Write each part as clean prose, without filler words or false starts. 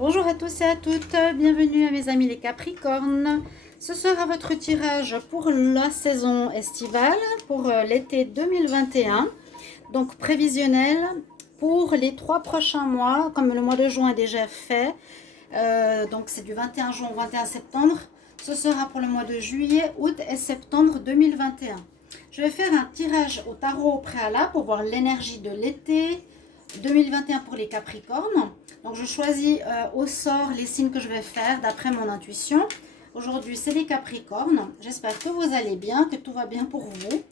Bonjour à tous et à toutes, bienvenue à mes amis les Capricornes. Ce sera votre tirage pour la saison estivale, pour l'été 2021. Donc prévisionnel pour les 3 prochains mois, comme le mois de juin est déjà fait. Donc c'est du 21 juin au 21 septembre. Ce sera pour le mois de juillet, août et septembre 2021. Je vais faire un tirage au tarot au préalable pour voir l'énergie de l'été 2021 pour les Capricornes. Donc je choisis au sort les signes que je vais faire d'après mon intuition. Aujourd'hui c'est les Capricornes. J'espère que vous allez bien, que tout va bien pour vous.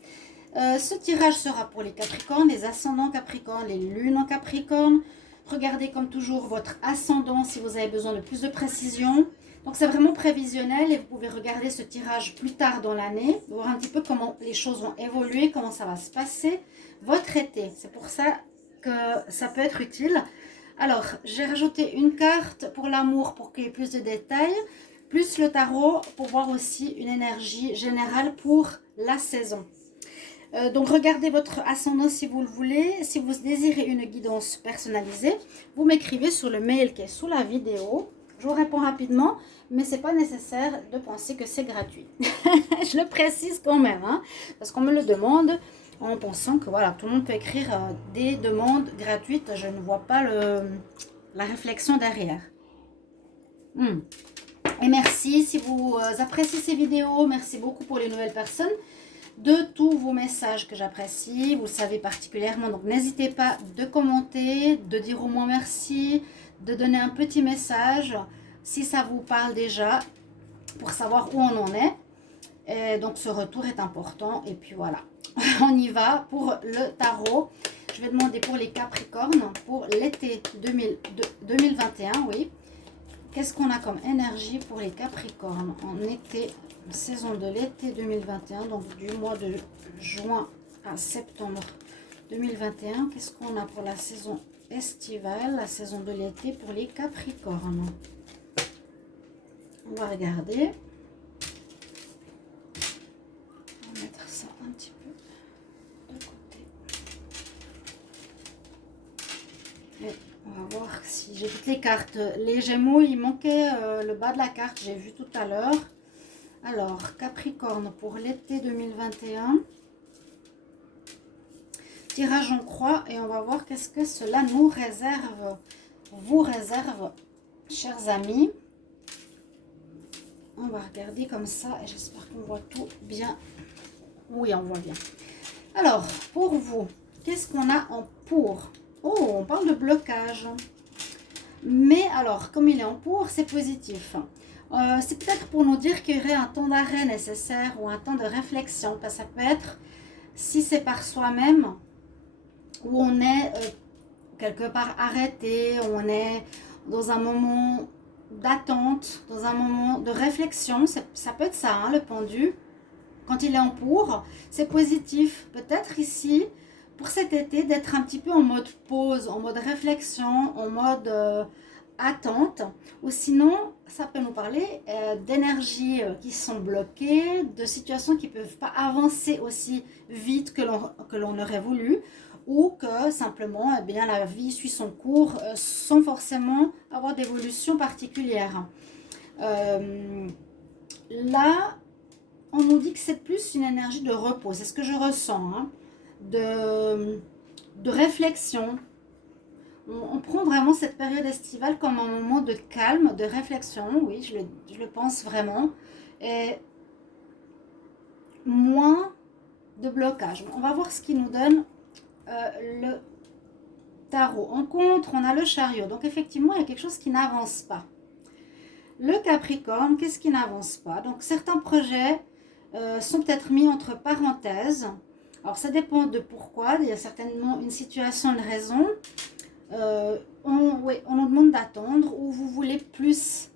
Ce tirage sera pour les Capricornes, les ascendants Capricornes, les lunes en Capricorne. Regardez comme toujours votre ascendant si vous avez besoin de plus de précision. Donc c'est vraiment prévisionnel et vous pouvez regarder ce tirage plus tard dans l'année, voir un petit peu comment les choses vont évoluer, comment ça va se passer votre été. C'est pour ça que ça peut être utile. Alors, j'ai rajouté une carte pour l'amour pour qu'il y ait plus de détails, plus le tarot pour voir aussi une énergie générale pour la saison. Donc, regardez votre ascendant si vous le voulez. Si vous désirez une guidance personnalisée, vous m'écrivez sur le mail qui est sous la vidéo. Je vous réponds rapidement, mais ce n'est pas nécessaire de penser que c'est gratuit. Je le précise quand même, hein, parce qu'on me le demande en pensant que voilà, tout le monde peut écrire des demandes gratuites. Je ne vois pas la réflexion derrière. Et merci si vous appréciez ces vidéos. Merci beaucoup pour les nouvelles personnes. De tous vos messages que j'apprécie, vous le savez particulièrement. Donc n'hésitez pas de commenter, de dire au moins merci, de donner un petit message si ça vous parle déjà pour savoir où on en est. Et donc ce retour est important. Et puis voilà, on y va pour le tarot. Je vais demander pour les Capricornes pour l'été 2021, oui. Qu'est-ce qu'on a comme énergie pour les Capricornes en été, saison de l'été 2021, donc du mois de juin à septembre 2021. Qu'est-ce qu'on a pour la saison estivale, la saison de l'été pour les Capricornes? On va regarder. On va mettre ça un petit peu de côté. Et on va voir si j'ai toutes les cartes. Les Gémeaux, il manquait le bas de la carte, j'ai vu tout à l'heure. Alors, Capricorne pour l'été 2021. Tirage en croix et on va voir qu'est-ce que cela nous réserve, vous réserve, chers amis. On va regarder comme ça et j'espère qu'on voit tout bien. Oui, on voit bien. Alors, pour vous, qu'est-ce qu'on a en pour? Oh, on parle de blocage. Mais alors, comme il est en pour, c'est positif. C'est peut-être pour nous dire qu'il y aurait un temps d'arrêt nécessaire ou un temps de réflexion. Ça peut être, si c'est par soi-même, où on est quelque part arrêté, où on est dans un moment d'attente, dans un moment de réflexion. Ça peut être ça, hein, le pendu. Quand il est en pour, c'est positif. Peut-être ici, pour cet été, d'être un petit peu en mode pause, en mode réflexion, en mode attente. Ou sinon, ça peut nous parler d'énergies qui sont bloquées, de situations qui ne peuvent pas avancer aussi vite que l'on aurait voulu. Ou que simplement, eh bien, la vie suit son cours sans forcément avoir d'évolution particulière. Là, on nous dit que c'est plus une énergie de repos, c'est ce que je ressens, hein, de réflexion. On prend vraiment cette période estivale comme un moment de calme, de réflexion, oui, je le pense vraiment, et moins de blocage. On va voir ce qui nous donne le tarot. En contre, on a le chariot, donc effectivement, il y a quelque chose qui n'avance pas. Le Capricorne, qu'est-ce qui n'avance pas? Donc certains projets sont peut-être mis entre parenthèses. Alors ça dépend de pourquoi, il y a certainement une situation, une raison. On nous demande d'attendre ou vous voulez plus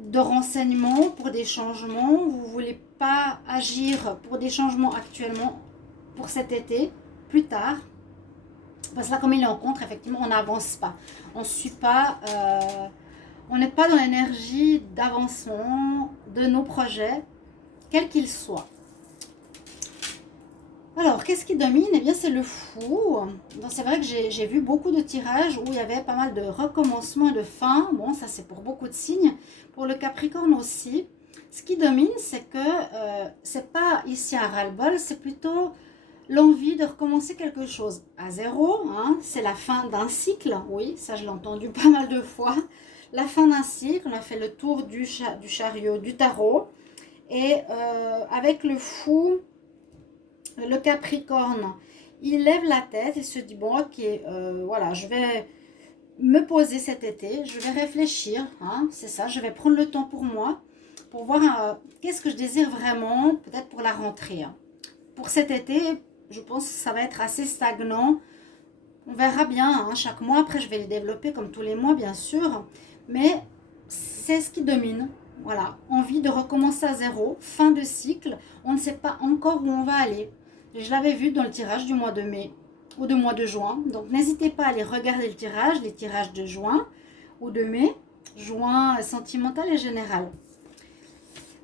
de renseignements pour des changements, vous ne voulez pas agir pour des changements actuellement pour cet été, plus tard. Parce que là, comme il est en contre, effectivement, on n'avance pas. On suit pas, on n'est pas dans l'énergie d'avancement de nos projets, quels qu'ils soient. Alors, qu'est-ce qui domine? Eh bien, c'est le fou. Donc, c'est vrai que j'ai vu beaucoup de tirages où il y avait pas mal de recommencements et de fins. Bon, ça, c'est pour beaucoup de signes. Pour le Capricorne aussi. Ce qui domine, c'est que c'est pas ici un ras-le-bol, c'est plutôt l'envie de recommencer quelque chose à zéro. Hein. C'est la fin d'un cycle. Oui, ça, je l'ai entendu pas mal de fois. La fin d'un cycle, on a fait le tour du chariot, du tarot. Et avec le fou, le Capricorne, il lève la tête et se dit, bon, ok, voilà, je vais me poser cet été, je vais réfléchir, hein, c'est ça, je vais prendre le temps pour moi, pour voir qu'est-ce que je désire vraiment, peut-être pour la rentrée. Hein. Pour cet été, je pense que ça va être assez stagnant. On verra bien, hein, chaque mois, après je vais les développer comme tous les mois, bien sûr, mais c'est ce qui domine. Voilà, envie de recommencer à zéro, fin de cycle, on ne sait pas encore où on va aller. Je l'avais vu dans le tirage du mois de mai ou du mois de juin. Donc n'hésitez pas à aller regarder le tirage, les tirages de juin ou de mai. Juin sentimental et général.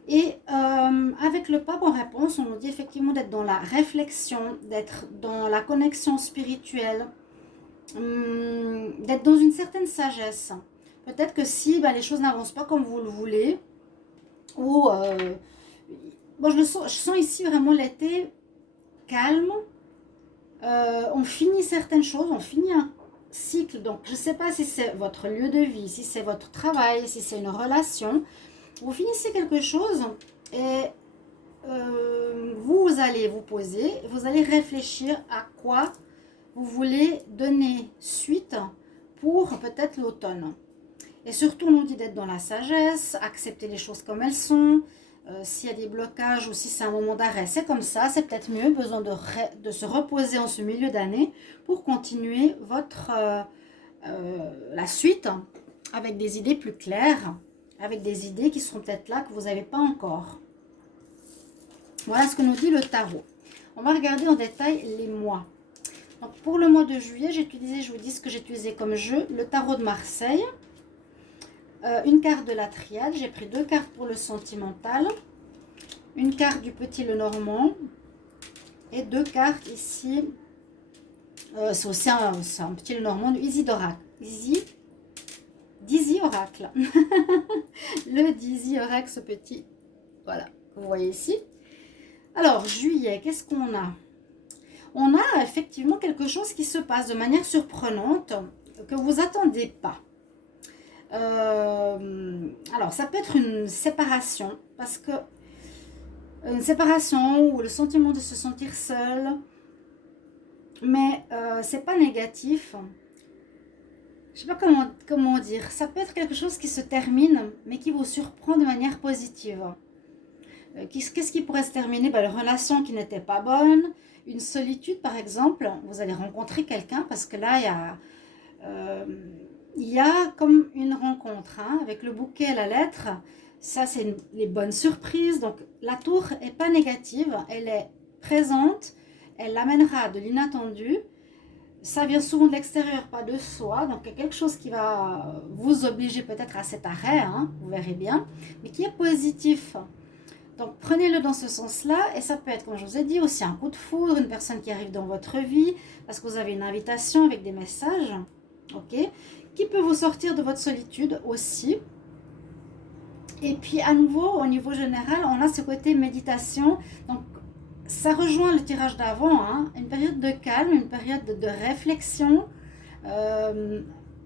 Et avec le pape en réponse, on nous dit effectivement d'être dans la réflexion, d'être dans la connexion spirituelle, d'être dans une certaine sagesse. Peut-être que si les choses n'avancent pas comme vous le voulez, ou bon, je sens ici vraiment l'été calme. On finit certaines choses, on finit un cycle. Donc, je ne sais pas si c'est votre lieu de vie, si c'est votre travail, si c'est une relation. Vous finissez quelque chose et vous allez vous poser, vous allez réfléchir à quoi vous voulez donner suite pour peut-être l'automne. Et surtout, on nous dit d'être dans la sagesse, accepter les choses comme elles sont. S'il y a des blocages ou si c'est un moment d'arrêt, c'est comme ça, c'est peut-être mieux, besoin de se reposer en ce milieu d'année pour continuer la suite avec des idées plus claires, avec des idées qui seront peut-être là que vous n'avez pas encore. Voilà ce que nous dit le tarot. On va regarder en détail les mois. Donc pour le mois de juillet, j'ai utilisé, je vous dis ce que j'ai utilisé comme jeu, le tarot de Marseille. Une carte de la triade, j'ai pris 2 cartes pour le sentimental, une carte du petit Lenormand et 2 cartes ici, c'est aussi un petit Lenormand du Easy d'Oracle. Dizzy Oracle. Le Dizzy Oracle, ce petit, voilà, vous voyez ici. Alors, juillet, qu'est-ce qu'on a? On a effectivement quelque chose qui se passe de manière surprenante, que vous attendez pas. Alors, ça peut être une séparation, parce que une séparation ou le sentiment de se sentir seul, mais c'est pas négatif. Je sais pas comment dire. Ça peut être quelque chose qui se termine, mais qui vous surprend de manière positive. Qu'est-ce qui pourrait se terminer? Une relation qui n'était pas bonne, une solitude par exemple. Vous allez rencontrer quelqu'un parce que là, il y a comme une rencontre avec le bouquet et la lettre. Ça, c'est les bonnes surprises. Donc, la tour n'est pas négative. Elle est présente. Elle amènera de l'inattendu. Ça vient souvent de l'extérieur, pas de soi. Donc, il y a quelque chose qui va vous obliger peut-être à cet arrêt. Vous verrez bien. Mais qui est positif. Donc, prenez-le dans ce sens-là. Et ça peut être, comme je vous ai dit, aussi un coup de foudre. Une personne qui arrive dans votre vie. Parce que vous avez une invitation avec des messages. Ok, qui peut vous sortir de votre solitude aussi. Et puis à nouveau, au niveau général, on a ce côté méditation. Donc ça rejoint le tirage d'avant, une période de calme, une période de réflexion.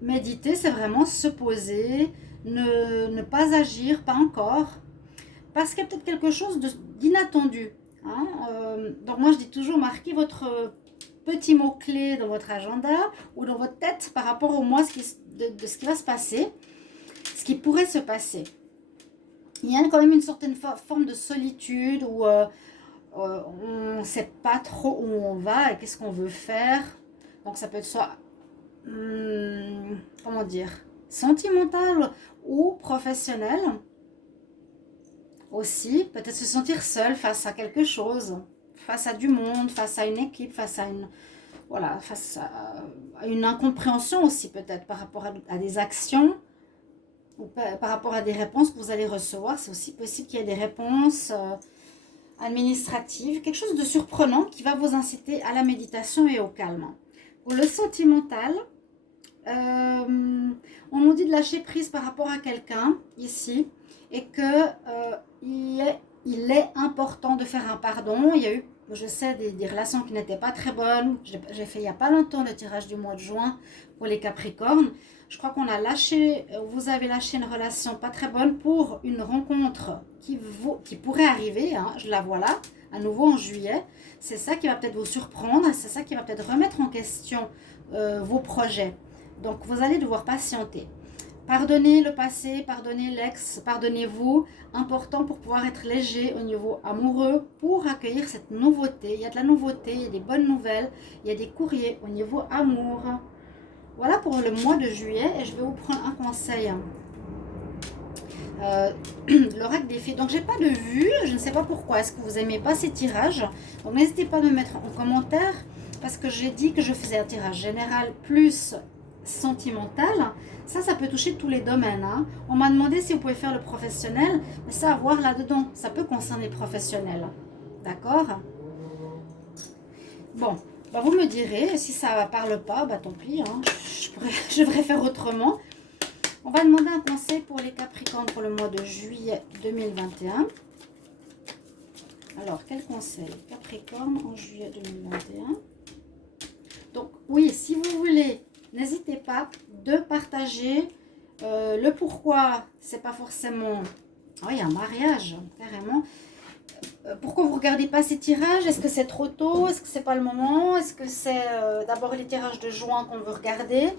Méditer, c'est vraiment se poser, ne pas agir, pas encore, parce qu'il y a peut-être quelque chose d'inattendu. Donc moi je dis toujours, marquez votre petit mot-clé dans votre agenda ou dans votre tête par rapport au mois de ce qui va se passer, ce qui pourrait se passer. Il y a quand même une certaine forme de solitude où on ne sait pas trop où on va et qu'est-ce qu'on veut faire. Donc ça peut être soit, comment dire, sentimental ou professionnel. Aussi, peut-être se sentir seul face à quelque chose, face à du monde, face à une équipe, face à une incompréhension aussi peut-être par rapport à des actions ou par rapport à des réponses que vous allez recevoir. C'est aussi possible qu'il y ait des réponses administrative, quelque chose de surprenant qui va vous inciter à la méditation et au calme. Pour le sentimental, on nous dit de lâcher prise par rapport à quelqu'un ici et que il est important de faire un pardon. Il y a eu, je sais, des relations qui n'étaient pas très bonnes. J'ai fait il n'y a pas longtemps le tirage du mois de juin pour les Capricornes. Je crois qu'on a lâché, vous avez lâché une relation pas très bonne pour une rencontre qui pourrait arriver, hein, je la vois là, à nouveau en juillet. C'est ça qui va peut-être vous surprendre, c'est ça qui va peut-être remettre en question vos projets. Donc vous allez devoir patienter. Pardonnez le passé, pardonnez l'ex, pardonnez-vous. Important pour pouvoir être léger au niveau amoureux, pour accueillir cette nouveauté. Il y a de la nouveauté, il y a des bonnes nouvelles, il y a des courriers au niveau amour. Voilà pour le mois de juillet et je vais vous prendre un conseil. L'oracle des fées. Donc j'ai pas de vue, je ne sais pas pourquoi. Est-ce que vous aimez pas ces tirages? Donc n'hésitez pas à me mettre en commentaire parce que j'ai dit que je faisais un tirage général plus sentimental. Ça peut toucher tous les domaines, hein. On m'a demandé si vous pouvez faire le professionnel, mais ça à voir là-dedans. Ça peut concerner les professionnels. D'accord? Bon, bah vous me direz, si ça ne parle pas, bah tant pis, hein. Je devrais faire autrement. On va demander un conseil pour les Capricornes pour le mois de juillet 2021. Alors, quel conseil? Capricorne en juillet 2021. Donc, oui, si vous voulez, n'hésitez pas de partager le pourquoi. C'est pas forcément... Oh, il y a un mariage, carrément. Pourquoi vous ne regardez pas ces tirages? Est-ce que c'est trop tôt? Est-ce que c'est pas le moment? Est-ce que c'est d'abord les tirages de juin qu'on veut regarder?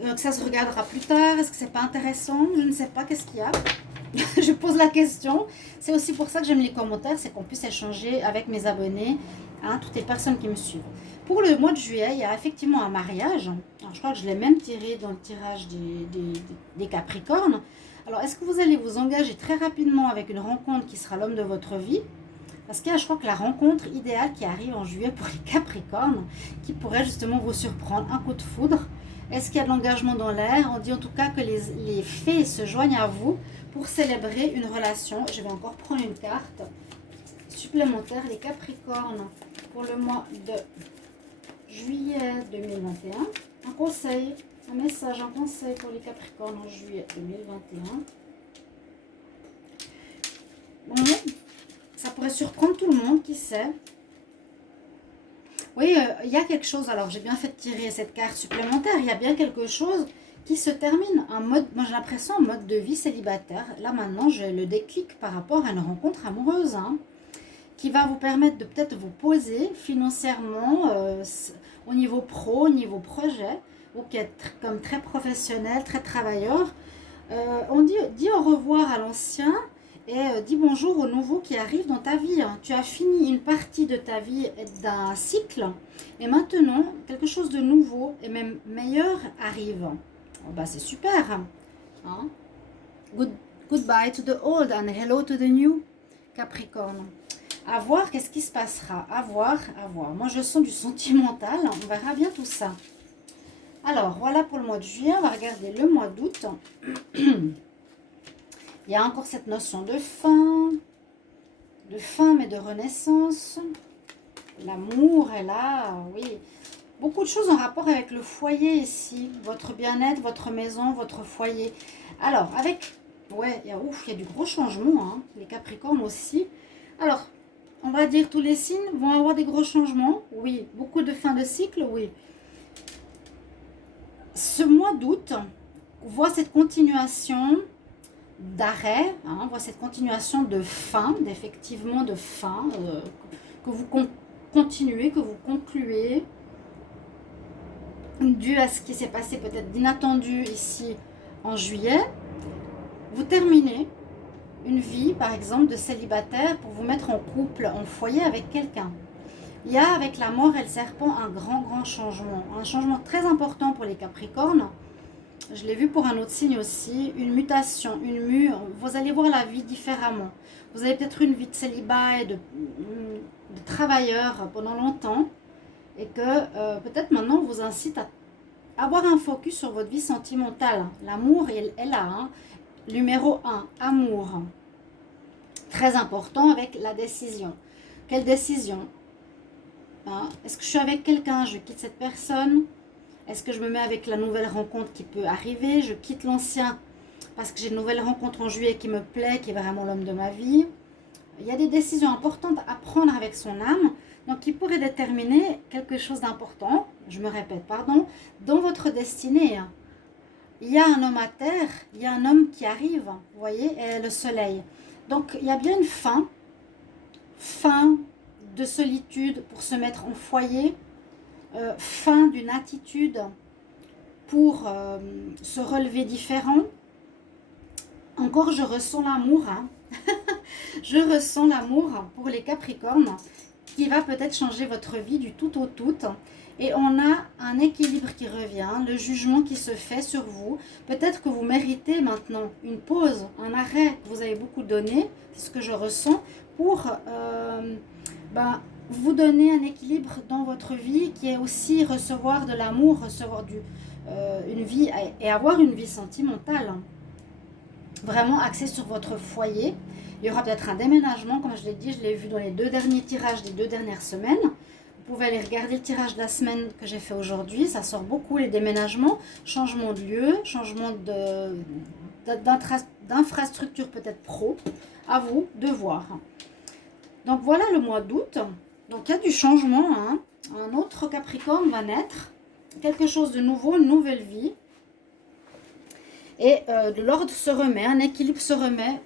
Que ça se regardera plus tard? Est-ce que c'est pas intéressant? Je ne sais pas, qu'est-ce qu'il y a? Je pose la question. C'est aussi pour ça que j'aime les commentaires, c'est qu'on puisse échanger avec mes abonnés, hein, toutes les personnes qui me suivent. Pour le mois de juillet, il y a effectivement un mariage. Alors, je crois que je l'ai même tiré dans le tirage des Capricornes. Alors, est-ce que vous allez vous engager très rapidement avec une rencontre qui sera l'homme de votre vie? Parce qu'il y a, je crois que la rencontre idéale qui arrive en juillet pour les Capricornes, qui pourrait justement vous surprendre, un coup de foudre. Est-ce qu'il y a de l'engagement dans l'air? On dit en tout cas que les fées se joignent à vous pour célébrer une relation. Je vais encore prendre une carte supplémentaire, les Capricornes, pour le mois de juillet 2021. Un conseil, un message, un conseil pour les Capricornes en juillet 2021. Bon, ça pourrait surprendre tout le monde, qui sait. Oui, il y a quelque chose, alors j'ai bien fait de tirer cette carte supplémentaire, il y a bien quelque chose qui se termine, un mode, moi j'ai l'impression, un mode de vie célibataire. Là maintenant, j'ai le déclic par rapport à une rencontre amoureuse, hein, qui va vous permettre de peut-être vous poser financièrement au niveau pro, au niveau projet, ou qui est comme très professionnel, très travailleur. On dit au revoir à l'ancien, et dis bonjour au nouveau qui arrive dans ta vie. Tu as fini une partie de ta vie d'un cycle et maintenant quelque chose de nouveau et même meilleur arrive. Oh bah c'est super, hein? Goodbye to the old and hello to the new, Capricorne. À voir qu'est-ce qui se passera. À voir, à voir. Moi je sens du sentimental, on verra bien tout ça. Alors voilà pour le mois de juillet, on va regarder le mois d'août. Il y a encore cette notion de fin mais de renaissance. L'amour est là, oui. Beaucoup de choses en rapport avec le foyer ici. Votre bien-être, votre maison, votre foyer. Alors, avec... Ouais, il y a du gros changement, hein, les Capricornes aussi. Alors, on va dire tous les signes vont avoir des gros changements. Oui, beaucoup de fin de cycle, oui. Ce mois d'août voit cette continuation d'arrêt, hein, on voit cette continuation de fin, d'effectivement de fin, que vous continuez, que vous concluez, dû à ce qui s'est passé peut-être d'inattendu ici en juillet. Vous terminez une vie, par exemple, de célibataire pour vous mettre en couple, en foyer avec quelqu'un. Il y a avec la mort et le serpent un grand changement, un changement très important pour les Capricornes. Je l'ai vu pour un autre signe aussi, une mutation, une mue. Vous allez voir la vie différemment. Vous avez peut-être une vie de célibat et de travailleur pendant longtemps. Et que peut-être maintenant on vous incite à avoir un focus sur votre vie sentimentale. L'amour est là. Hein. Numéro 1, amour. très important avec la décision. Quelle décision? Hein? Est-ce que je suis avec quelqu'un? Je quitte cette personne? Est-ce que je me mets avec la nouvelle rencontre qui peut arriver? Je quitte l'ancien parce que j'ai une nouvelle rencontre en juillet qui me plaît, qui est vraiment l'homme de ma vie. Il y a des décisions importantes à prendre avec son âme, donc qui pourraient déterminer quelque chose d'important, je me répète, pardon, dans votre destinée. Il y a un homme à terre, il y a un homme qui arrive, vous voyez, et le soleil. Donc il y a bien une fin de solitude pour se mettre en foyer, fin d'une attitude pour se relever différent. Encore, je ressens l'amour, hein. Je ressens l'amour pour les Capricornes qui va peut-être changer votre vie du tout au tout. Et on a un équilibre qui revient, le jugement qui se fait sur vous. Peut-être que vous méritez maintenant une pause, un arrêt. Vous avez beaucoup donné, c'est ce que je ressens, pour vous donner un équilibre dans votre vie qui est aussi recevoir de l'amour, recevoir une vie et avoir une vie sentimentale. Vraiment axée sur votre foyer. Il y aura peut-être un déménagement, comme je l'ai dit, je l'ai vu dans les 2 derniers tirages des 2 dernières semaines. Vous pouvez aller regarder le tirage de la semaine que j'ai fait aujourd'hui. Ça sort beaucoup, les déménagements, changement de lieu, changement d'infrastructure peut-être pro. À vous de voir. Donc voilà le mois d'août. Donc il y a du changement. Hein. Un autre Capricorne va naître. Quelque chose de nouveau, une nouvelle vie. Et de l'ordre se remet, un équilibre se remet.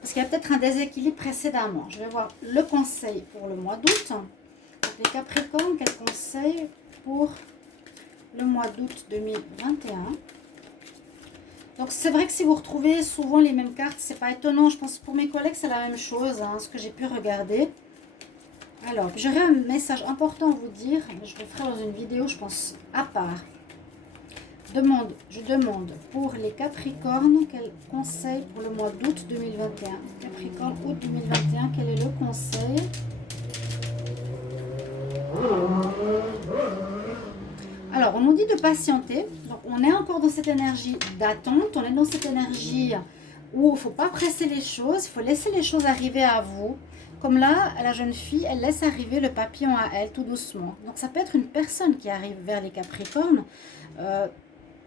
Parce qu'il y a peut-être un déséquilibre précédemment. Je vais voir le conseil pour le mois d'août. Les Capricornes, quel conseil pour le mois d'août 2021? Donc c'est vrai que si vous retrouvez souvent les mêmes cartes, c'est pas étonnant. Je pense que pour mes collègues, c'est la même chose, hein, ce que j'ai pu regarder. Alors, j'aurais un message important à vous dire. Je le ferai dans une vidéo, je pense, à part. Je demande pour les Capricornes, quel conseil pour le mois d'août 2021? Capricorne, août 2021, quel est le conseil? Alors, on nous dit de patienter. Donc, on est encore dans cette énergie d'attente. On est dans cette énergie où il ne faut pas presser les choses. Il faut laisser les choses arriver à vous. Comme là, la jeune fille, elle laisse arriver le papillon à elle, tout doucement. Donc, ça peut être une personne qui arrive vers les Capricornes.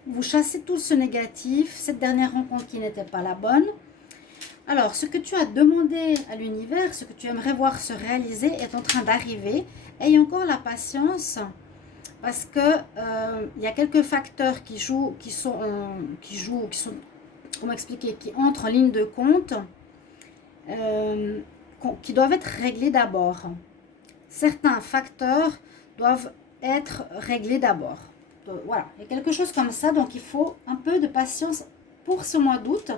Vous chassez tout ce négatif, cette dernière rencontre qui n'était pas la bonne. Alors, ce que tu as demandé à l'univers, ce que tu aimerais voir se réaliser est en train d'arriver. Ayez encore la patience parce que y a quelques facteurs qui sont, comment expliquer, qui entrent en ligne de compte, qui doivent être réglés d'abord. Certains facteurs doivent être réglés d'abord. Voilà, il y a quelque chose comme ça, donc il faut un peu de patience pour ce mois d'août,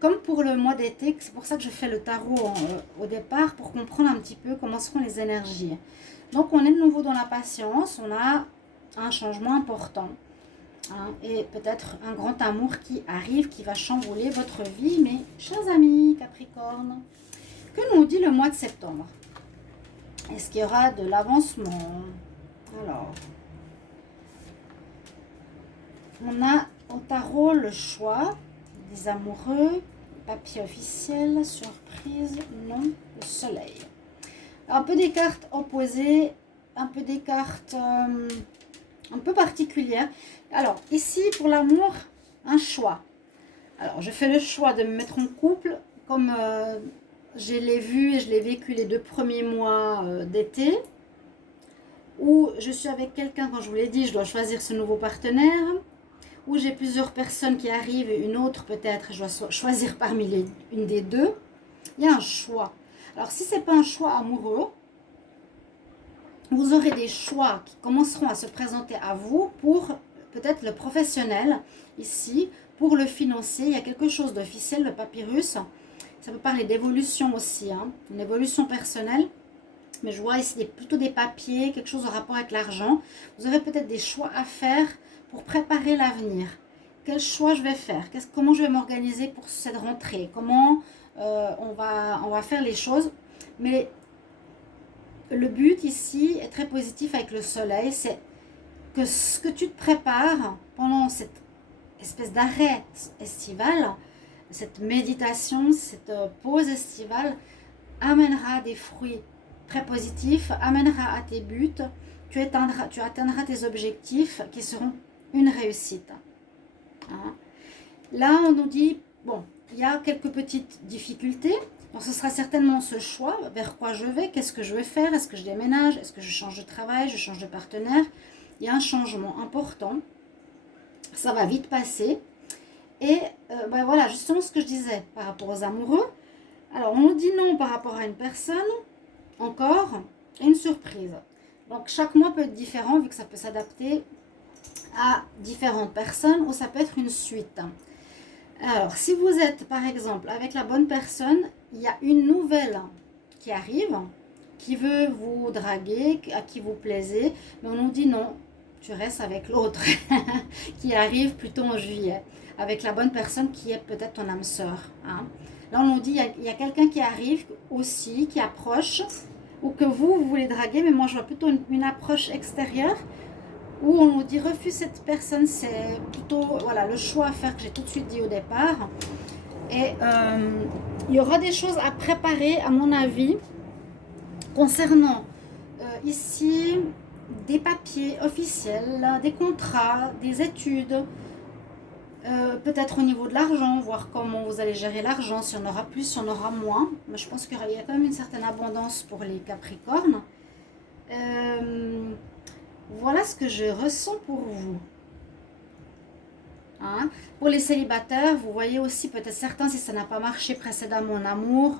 comme pour le mois d'été. C'est pour ça que je fais le tarot au départ, pour comprendre un petit peu comment seront les énergies. Donc on est de nouveau dans la patience, on a un changement important, hein, et peut-être un grand amour qui arrive, qui va chambouler votre vie, mes chers amis Capricorne. Que nous dit le mois de septembre? Est-ce qu'il y aura de l'avancement? Alors... on a au tarot le choix, des amoureux, papier officiel, surprise, non, le soleil. Un peu des cartes opposées, un peu des cartes un peu particulières. Alors, ici, pour l'amour, un choix. Alors, je fais le choix de me mettre en couple, comme je l'ai vu et je l'ai vécu les 2 premiers mois d'été, où je suis avec quelqu'un, quand je vous l'ai dit, je dois choisir ce nouveau partenaire, où j'ai plusieurs personnes qui arrivent et une autre peut-être, je dois choisir parmi une des deux. Il y a un choix. Alors si ce n'est pas un choix amoureux, vous aurez des choix qui commenceront à se présenter à vous pour peut-être le professionnel ici, pour le financier. Il y a quelque chose d'officiel, le papyrus. Ça peut parler d'évolution aussi, hein, une évolution personnelle. Mais je vois ici plutôt des papiers, quelque chose en rapport avec l'argent. Vous aurez peut-être des choix à faire pour préparer l'avenir. Quel choix je vais faire? Comment je vais m'organiser pour cette rentrée? Comment on va faire les choses? Mais le but ici est très positif avec le soleil. C'est que ce que tu te prépares pendant cette espèce d'arrêt estival, cette méditation, cette pause estivale, amènera des fruits très positifs, amènera à tes buts, tu atteindras tes objectifs qui seront une réussite. Hein. Là, on nous dit, bon, il y a quelques petites difficultés. Donc, ce sera certainement ce choix, vers quoi je vais, qu'est-ce que je vais faire, est-ce que je déménage, est-ce que je change de travail, je change de partenaire. Il y a un changement important, ça va vite passer. Et ben voilà, justement ce que je disais par rapport aux amoureux. Alors, on nous dit non par rapport à une personne, encore, une surprise. Donc, chaque mois peut être différent, vu que ça peut s'adapter à différentes personnes, ou ça peut être une suite. Alors, si vous êtes, par exemple, avec la bonne personne, il y a une nouvelle qui arrive, qui veut vous draguer, à qui vous plaisez, mais on nous dit non, tu restes avec l'autre, qui arrive plutôt en juillet, avec la bonne personne qui est peut-être ton âme sœur. Hein. Là, on nous dit, il y a quelqu'un qui arrive aussi, qui approche, ou que vous voulez draguer, mais moi, je vois plutôt une approche extérieure, où on nous dit refuse cette personne, c'est plutôt voilà, le choix à faire que j'ai tout de suite dit au départ. Et il y aura des choses à préparer, à mon avis, concernant ici des papiers officiels, des contrats, des études, peut-être au niveau de l'argent, voir comment vous allez gérer l'argent, si on aura plus, si on aura moins. Mais je pense qu'il y a quand même une certaine abondance pour les Capricornes. Voilà ce que je ressens pour vous. Hein? Pour les célibataires, vous voyez aussi peut-être certains, si ça n'a pas marché précédemment en amour,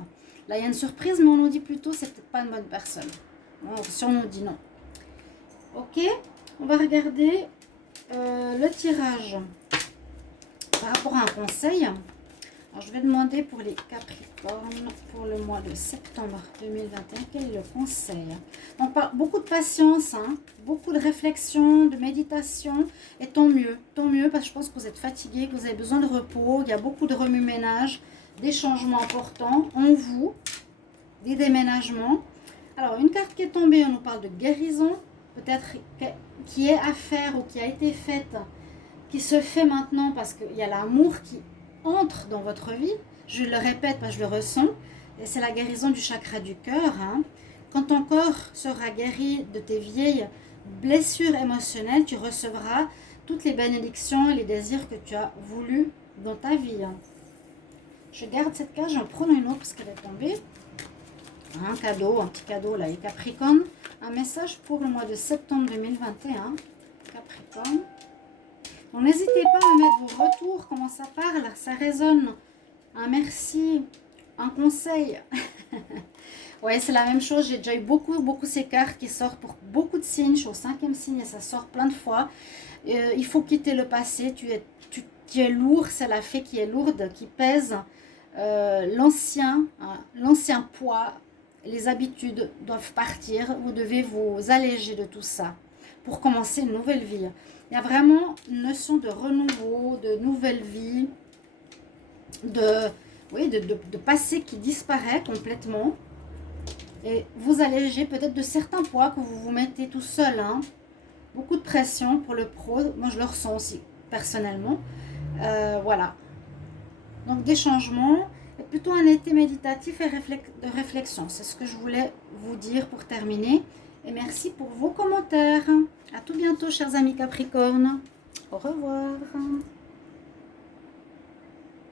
là il y a une surprise, mais on nous dit plutôt c'est peut-être pas une bonne personne. Bon, si on nous dit non. Ok, on va regarder le tirage par rapport à un conseil. Alors, je vais demander pour les Capricornes pour le mois de septembre 2021, quel est le conseil? Donc, beaucoup de patience, hein, beaucoup de réflexion, de méditation, et tant mieux, parce que je pense que vous êtes fatigué, que vous avez besoin de repos, il y a beaucoup de remue-ménage, des changements importants en vous, des déménagements. Alors, une carte qui est tombée, on nous parle de guérison, peut-être qui est à faire ou qui a été faite, qui se fait maintenant parce qu'il y a l'amour qui entre dans votre vie. Je le répète parce que je le ressens, et c'est la guérison du chakra du cœur. Hein. Quand ton corps sera guéri de tes vieilles blessures émotionnelles, tu recevras toutes les bénédictions et les désirs que tu as voulu dans ta vie. Hein. Je garde cette carte, j'en prends une autre parce qu'elle est tombée. Un cadeau, un petit cadeau là, les Capricornes. Un message pour le mois de septembre 2021. Capricorne. Donc n'hésitez pas à mettre vos retours, comment ça parle, ça résonne. Un merci, un conseil. Ouais, c'est la même chose, j'ai déjà eu beaucoup ces cartes qui sortent pour beaucoup de signes. Je suis au 5e signe et ça sort plein de fois. Il faut quitter le passé, tu es lourd, c'est la fée qui est lourde, qui pèse. L'ancien poids, les habitudes doivent partir. Vous devez vous alléger de tout ça pour commencer une nouvelle vie. Il y a vraiment une notion de renouveau, de nouvelle vie, de passé qui disparaît complètement. Et vous allégez peut-être de certains poids que vous vous mettez tout seul. Hein. Beaucoup de pression pour le pro. Moi, je le ressens aussi personnellement. Voilà. Donc, des changements. Et plutôt un été méditatif et de réflexion. C'est ce que je voulais vous dire pour terminer. Et merci pour vos commentaires. À tout bientôt, chers amis Capricornes. Au revoir.